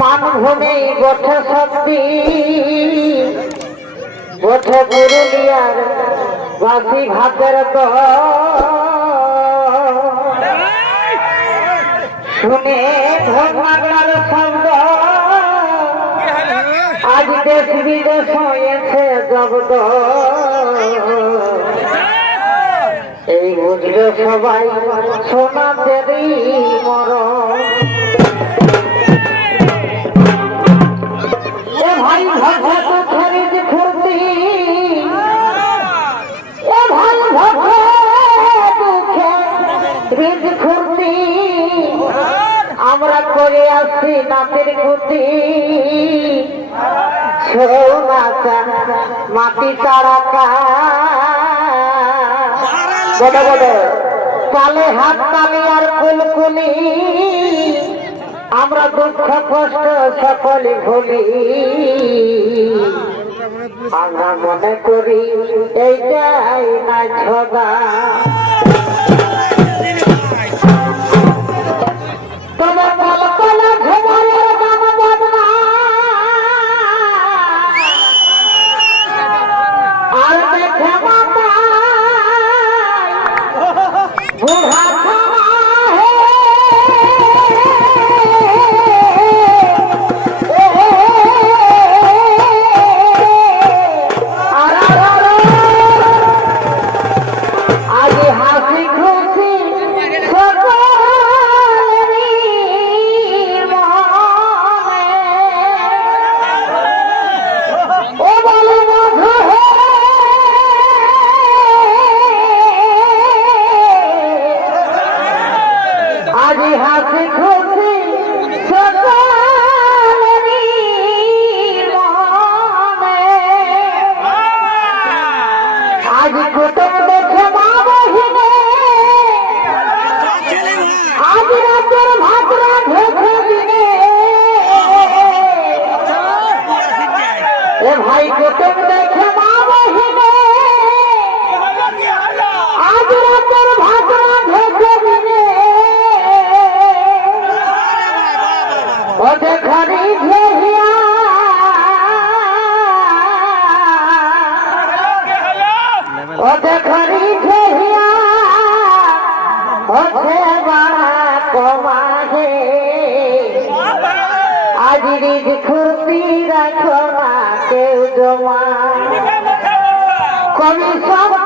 মানভূমি বঠে শক্তি, বঠে পুরুলিয়ার বাসি ভাতের তো শুনে ধর্মাগার শব্দ আজ দেশ বিদেশ হয়েছে জগদ এই বুঝবে সবাই সোনা দেবী মরণ রিদ খুরতি আমরা করে আসছি নাচের সোনাচা মাটি তারাকা তালে হাত তালি আর কুলকুলি। আমরা দুঃখ, কষ্ট সকলে ভুলি। আমরা মনে করি, এইটাই না ছদা ভাই কুটুম দেখে মা বহিনে আজ রাতের ভাতরা ঢেকে দিনে ও দেখারি কমাহে। আজ রিজ খুরতি রাখো না কেউ কবি সপ্ত